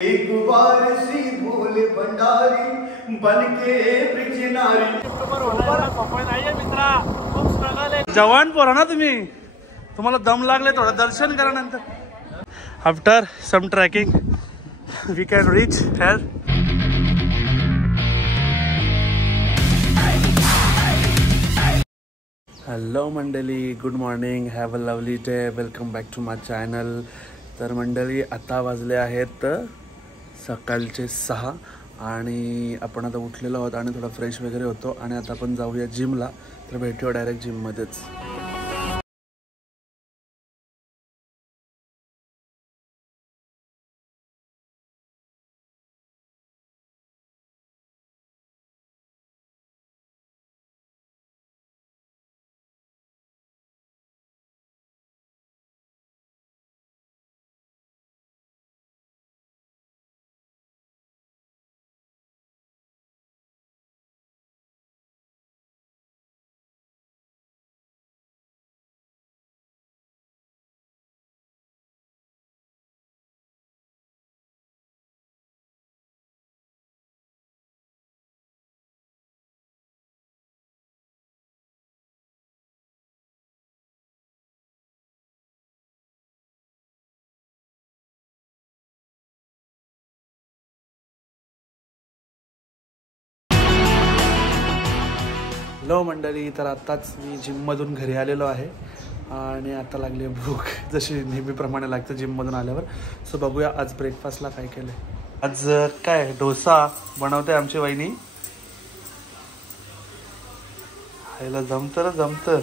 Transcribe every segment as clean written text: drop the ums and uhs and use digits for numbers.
एक बार सी भोले भंडारी बनके ब्रिजनारी जवान पोरा ना तुम्ही, तुम्हाला दम लागले थोडं दर्शन करा नंतर. After some trekking we can reach here. Hello मंडळी, good morning, have a lovely day, welcome back to my channel. तर मंडळी आता वाजले आहेत सकाळचे 6 आणि आपण आता उठलेलो आहोत आणि थोडा फ्रेश वगैरे होतो आणि आता आपण जाऊया जिमला. तर भेटूया डायरेक्ट जिममध्येच. हॅलो मंडळी, तर आत्ताच मी जिममधून घरी आलेलो आहे आणि आता लागली भूक, जशी नेहमीप्रमाणे लागतं जिममधून आल्यावर. सो बघूया आज ब्रेकफास्टला काय केलं. आज काय डोसा बनवते आमची वहिनी. खायला जमतं जमतं.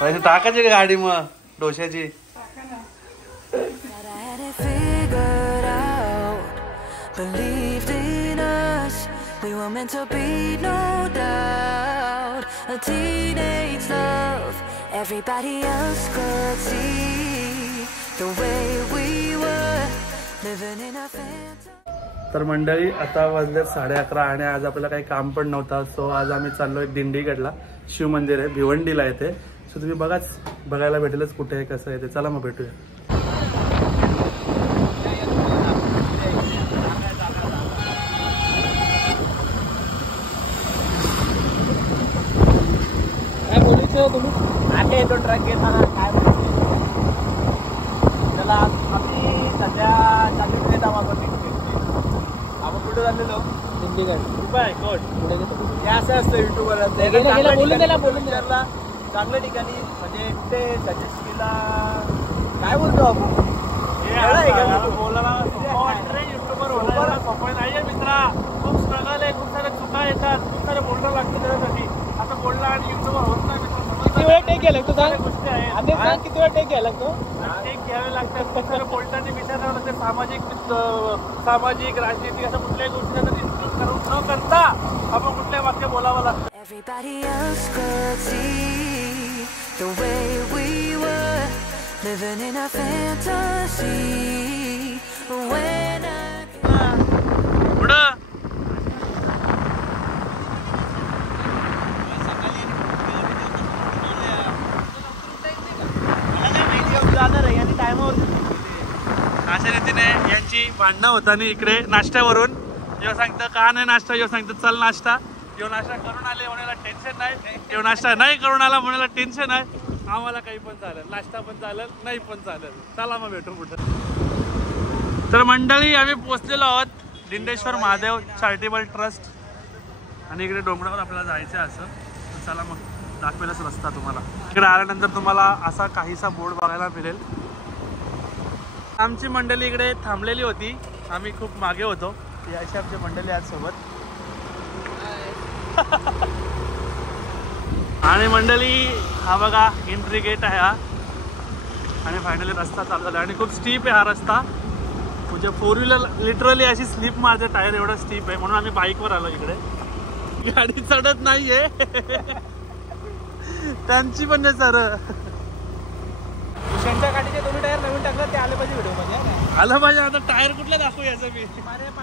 वहिनी टाकायची का गाडी मग डोश्याची? We were meant to be, no doubt. A teenage love, everybody else could see the way we were living in a phantom. तर मंडळी आता वाजले 11:30 आणि आज आपल्याला काही काम पण नव्हतं. सो आज आम्ही चाललोय दिंडीगडला. शिव मंदिर आहे भिवंडीला येते. सो तुम्ही बघायला भेटेलच कुठे आहे कसं आहे ते. चला मग भेटूया. आले तो ट्रक घेता ना काय त्याला आम्ही सध्या चालू ट्रेन आपण कुठे झालेलो दिंडीगड रुपये कोट पुढे घेतो. हे असं असतं युट्यूबवर विचारला चांगल्या ठिकाणी म्हणजे ते सजेस्ट केला काय बोलतो आपण युट्यूबवर सोपं नाहीये मित्रा. खूप स्ट्रगल आहे, खूप साऱ्या चुका येतात, खूप सारे बोलणं लागतं त्याच्यासाठी. आता बोलला आणि युट्यूबवर होत नाही मित्र. किती वेळ टेक घ्यायला लागतो सांग. किती वेळ टेक घ्यायला लागतो? टेक घ्यावे लागतात. कसं बोलताना विचारावं लागतं. सामाजिक राजनीतिक अशा कुठल्याही गोष्टी इन्क्लूड न करता आपण कुठल्या वाक्य बोलावं लागतं. Everybody else could see the way we were living in a fantasy. When अशा रीतीने यांची भांडणं होताना इकडे नाश्त्यावरून जेव्हा सांगतं का नाही नाश्ता, जेव्हा सांगतं चल नाश्ता. जेव्हा नाश्ता करून आले म्हणाला टेन्शन नाही, जेव्हा नाश्ता नाही करून आला म्हणाला टेन्शन आहे. आम्हाला काही पण चालेल, नाश्ता पण चालेल, नाही पण चालेल. चला मग भेटू कुठं. तर मंडळी आम्ही पोहोचलेलो आहोत दिंडेश्वर महादेव चॅरिटेबल ट्रस्ट आणि इकडे डोंगरावर आपल्याला जायचं आहे असं. तर चला मग दाखवेलच रस्ता तुम्हाला. इकडे आल्यानंतर तुम्हाला असा काहीसा बोर्ड बघायला मिळेल. आमची मंडळी इकडे थांबलेली होती, आम्ही खूप मागे होतो. ही अशी आमची मंडळी आज सोबत. आणि मंडळी हा बघा एंट्री गेट आहे हा. आणि फायनली रस्ता चालू झाला आणि खूप स्टीप आहे हा रस्ता. म्हणजे 4 व्हीलर लिटरली अशी स्लिप मारते, टायर एवढा स्टीप आहे. म्हणून आम्ही बाईकवर आलो इकडे. गाडी चढत नाहीये त्यांची पण नाही सर. त्यांच्या गाडीचे 2 टायर नवीन टाकलं ते आले पाहिजे व्हिडिओ आलं पाहिजे. आता टायर कुठले दाखवू याचं मी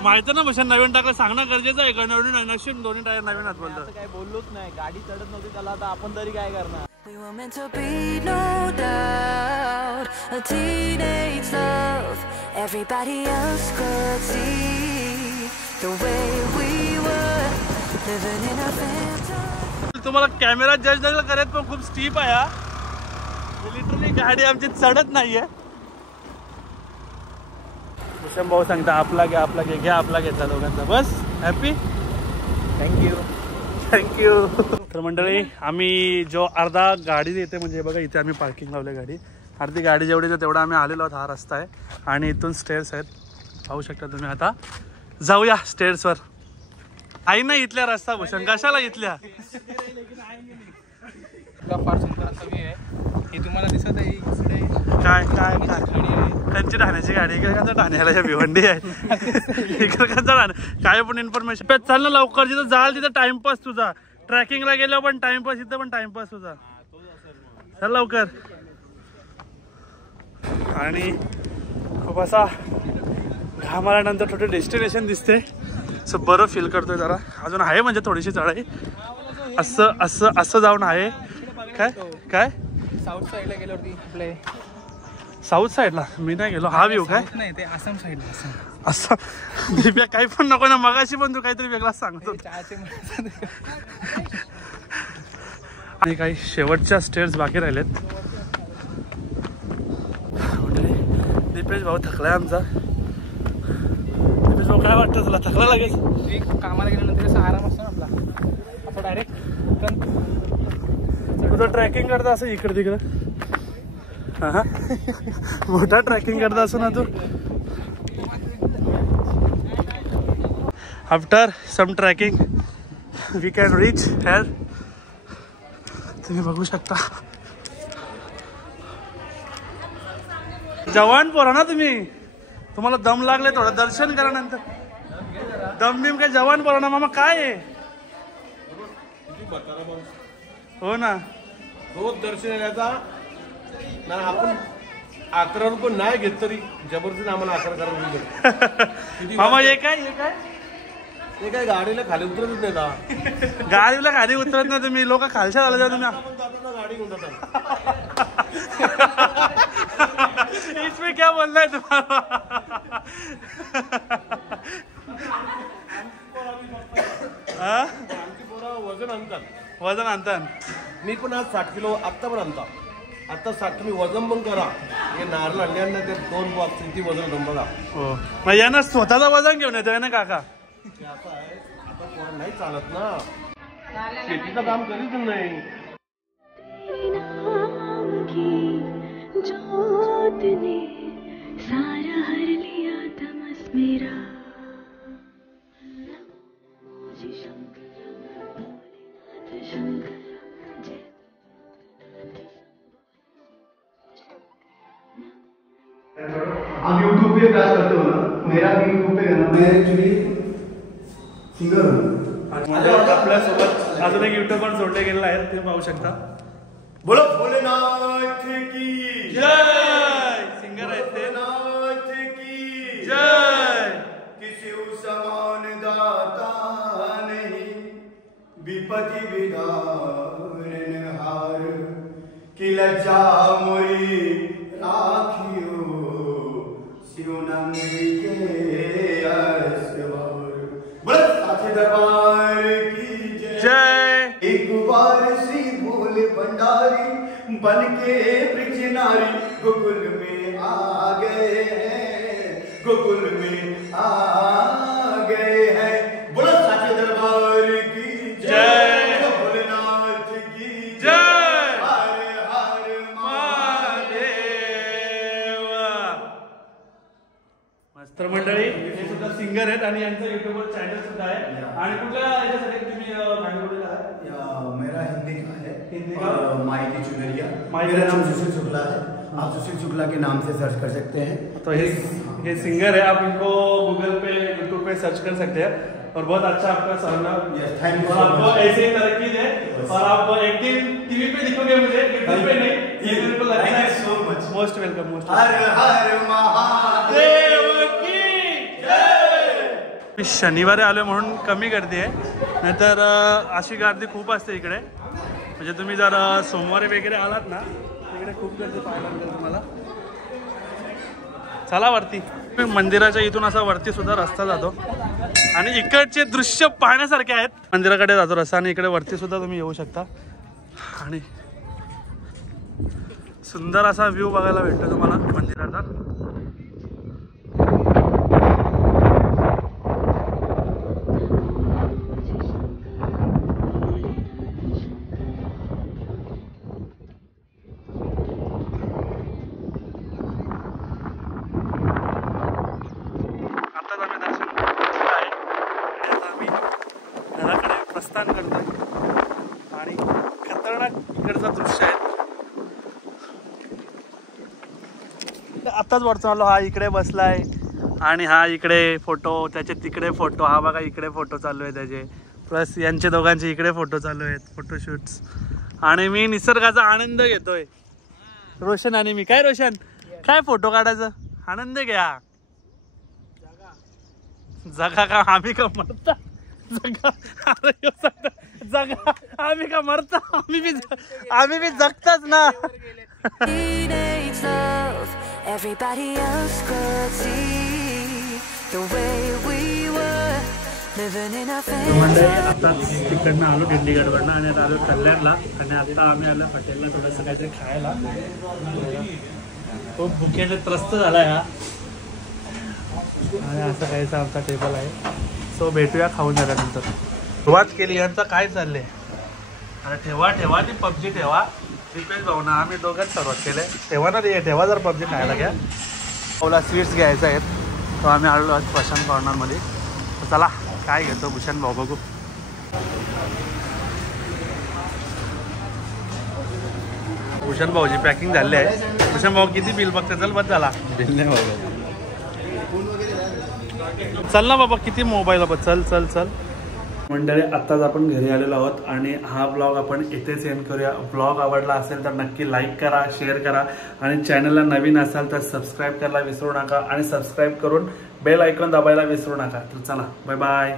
माहिती ना भूषण नवीन टाकलं सांगणं गरजेचं आहे का? नवीन नशीब 2 टायर नवीन आहेत बोलतो. काय बोललोच नाही, गाडी चढत नव्हती त्याला, आता आपण तरी काय करणार. we were meant to be, no doubt. A teenage love, everybody else could see the way we were living in a phantom. तुम्हाला कॅमेरा जज नाही करत पण खूप स्टीप आहे हा. लिटरली गाडी आमची चढत नाहीये. भूषण भाऊ सांगता आपला घ्या आपला घेतला दोघांचा. बस हॅपी. थँक्यू. तर मंडळी आम्ही जो अर्धा गाडी येते म्हणजे बघा इथे आम्ही पार्किंग लावले गाडी. अर्धी गाडी जेवढी तेवढा आम्ही आलेलो आहोत. हा रस्ता आहे आणि इथून स्टेअर्स आहेत पाहू शकता तुम्ही. आता जाऊया स्टेअर्सवर. आई नाही इथल्या रस्ता भूषण कशाला इथल्या फार सुंदर असा व्ह्यू आहे. हे तुम्हाला दिसत आहे इकडे काय काय गाडी आहे. त्यांची ठाण्याची गाडी इकडे ठाण्याला या भिवंडी आहे इकडे काय पण इन्फॉर्मेशन. चाल ना लवकर. जिथं जाल तिथं टाइमपास तुझा. ट्रॅकिंगला गेल्यावर पण टाइमपास इथं पण टाइमपास तुझा. चल लवकर. आणि खूप असा घाम आल्यानंतर छोटे डेस्टिनेशन दिसते. सो बरं फील करतोय जरा. अजून आहे म्हणजे थोडीशी चढाई. असं असं असं जाऊन आहे. काय काय साऊथ साईडला गेल्यावरती आपले साऊथ साईडला मी नाही गेलो. हा व्ह्यू काय नाही ते आसाम साईडला असं दिव्या काही पण नको ना. मगाशी पण तू काहीतरी वेगळा सांगतो. आणि काही शेवटच्या स्टेअर्स बाकी राहिलेत. दीपेश भाऊ थकलाय आमचा. दीपेश भाऊ काय वाटतं तुला थकला लागेल. कामाला गेल्यानंतर असा आराम असतो ना आपला. आपण डायरेक्ट तुझं ट्रॅकिंग करता असं इकडे तिकडं. हा मोठा ट्रॅकिंग करता असं ना तू. After some trekking we can reach here. तुम्ही बघू शकता. जवान पोरा ना तुम्ही. तुम्हाला दम लागले थोडं दर्शन करा नंतर. दम बिम काय जवान पोरा ना मामा काय आहे. हो ना रोज दर्शन येण्याचा ना. आपण 11 रुपये नाही घेत तरी जबरदस्ती आम्हाला 11 रुपये. मामा हे काय हे काय ते काय गाडीला खाली उतरतच नाही का. गाडीला खाली उतरत नाही तुम्ही. लोक खालच्या झालं तुम्ही. आपण जातो ना गाडी घेऊन जातात. इसमें क्या बोलना है तुम्हाला. आमची पोरं वजन आणतात. वजन आणतात. मी पण आज 60 किलो आत्ता पण आणता. आता 60 तुम्ही वजन पण करा. हे नारळ आणल्यानं ते 2 बॉक्स किती वजन होतं बघा. हो मग यांना स्वतःचा वजन घेऊन येतोय ना काका. ते असं आहे आता कोण नाही चालत ना. शेतीचं काम करीत नाही. जोत ने सारा हर लिया तमस मेरा. आप यूट्यूब पे प्रयास करते हो ना. मेरा भी यूट्यूब पे करना. मैं एक्चुअली सिंगर हूँ. आपल्यासोबत अजून एक युट्यूबर जोडले गेलेला आहे ते पाहू शकता. बोलो भोलेनाथ की जय. सिंगर आहेत ते. भोलेनाथ की जय. किसी समान दाता नहीं. विपत्ति विदारण हार की लज्जा मोरी राखियो. शिवनंदी के असवार. बोलो साचे दरबार की जय. एक बार सी भोले भंडारी बन के ब्रिज नारी गोकुल में आ गए हैं. गोकुल में आ गए हैं. बोलो साचे दरबार की जय. बोलो भोलेनाथ की जय. हर हर महादेव. मस्त मंडळी. हे सुद्धा सिंगर आहेत आणि यांचं युट्यूबवर चॅनल सुद्धा आहे. आणि कुठल्या याच्यासाठी तुम्ही भांडवलेला आहे. मेरा हिंदी का है. हिंदी का? और माई की चुनरिया. माई मेरा की नाम सुशील शुक्ला है. आप सुशील शुक्ला के नाम से सर्च कर सकते हैं. तो ये सिंगर है. आप इनको गूगल पे यूट्यूब पे सर्च कर सकते हैं. और बहुत अच्छा आपका सरनाम. Yes, thank you और so आपको much. ऐसे ही तरक्की दे. और आप एक दिन टीवी पे दिखोगे मुझे यूट्यूब पे नहीं. ये मेरे को लगता है. Thank you so much. Most welcome. Most हर हर महादेव की जय. शनिवारी आलो म्हणून कमी गर्दी आहे. नाहीतर अशी गर्दी खूप असते इकडे. म्हणजे तुम्ही जर सोमवारी वगैरे आलात ना इकडे खूप गर्दी पाहायला मिळेल तुम्हाला. चला वरती. मंदिराच्या इथून असा वरती सुद्धा रस्ता जातो आणि इकडचे दृश्य पाहण्यासारखे आहेत. मंदिराकडे जातो रस्ता आणि इकडे वरती सुद्धा तुम्ही येऊ शकता आणि सुंदर असा व्ह्यू बघायला भेटतो तुम्हाला मंदिराचा. प्रस्थान करतोय आणि खतरनाक इकडचं दृश्य आहे. आताच वरचा आलो, हा इकडे बसलाय आणि हा इकडे फोटो, त्याचे तिकडे फोटो, हा बघा इकडे फोटो चालू आहे त्याचे, प्लस यांचे दोघांचे इकडे फोटो चालू आहेत, फोटोशूट्स. आणि मी निसर्गाचा आनंद घेतोय, रोशन आणि मी. काय रोशन, काय फोटो काढायचं आनंद घ्या. जगा का आम्ही का मरता, जगा जगा आम्ही का मरता, आम्ही बी जगताच ना. Teenage love, everybody else could see the way we were living in our मंडळी fantasy. आता तिकडनं आलो दिंडीगडवरनं आणि आता आलो कल्याणला आणि आता आम्ही आलो हॉटेलला थोडंसं काहीतरी खायला. खूप भुकेने त्रस्त झाला हा आणि असं काहीसा आमचा टेबल आहे. सो भेटूया खाऊन झाल्यानंतर. सुरुवात केली, यांचं काय चाललंय, अरे ठेवा ठेवा ती पबजी ठेवा. दीपेश भाऊ ना आम्ही दोघांच सुरुवात केले, ठेवा ना ते, ठेवा जर पबजी खायला घ्या. ओला स्वीट्स घ्यायचं आहेत, तो आम्ही आलो आज प्रशांत कॉर्नरमध्ये. तर चला काय घेतो भूषण भाऊ बघू. भूषण भाऊची पॅकिंग झाली आहे. भूषण भाऊ किती बिल बघते, चल बस झाला. चल ना बाबा, किती मोबाईल बाबा, चल चल चल. मंडळी आत्ताच आपण घरी आलेलो आहोत आणि हा ब्लॉग आपण इथेच एंड करूया. ब्लॉग आवडला असेल तर नक्की लाईक करा, शेअर करा आणि चॅनलला नवीन असाल तर सबस्क्राईब करायला विसरू नका आणि सबस्क्राईब करून बेल आयकॉन दाबायला विसरू नका. तर चला बाय बाय.